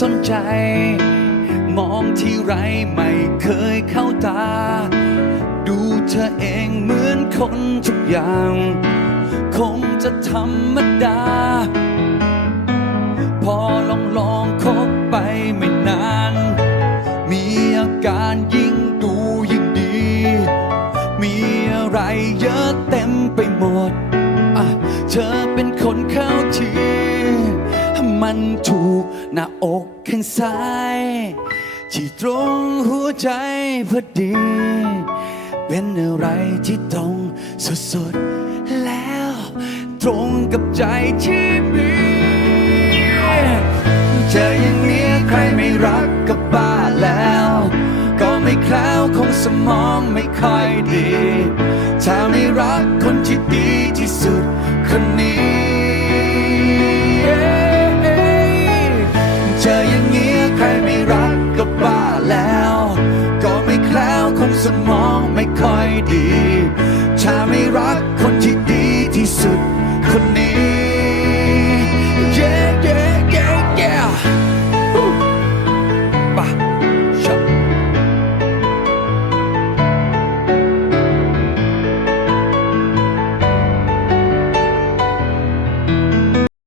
สนใจ มองที่ไรไม่เคยเข้าตา ดูเธอเองเหมือนคนทุกอย่าง คงจะธรรมดา พอลองลองคบไปไม่นาน มีอาการยิ่งดูยิ่งดี มีอะไรเยอะเต็มไปหมด เธอเป็นคนเข้าที มันถูกหน้าอกข้างซ้าย ที่ตรงหัวใจพอดี เป็นอะไรที่ตรงสุดๆแล้ว ตรงกับใจที่มีเจออย่างนี้ใครไม่รักก็บ้าแล้ว ก็ไม่แคล้วคงสมองไม่ค่อยดี ถ้าไม่รักคนที่ ออย่างนี้ใครไม่รักก็บ้าแล้ว ก็ไม่แคล้วคงสมองไม่ค่อยดี ถ้าไม่รัก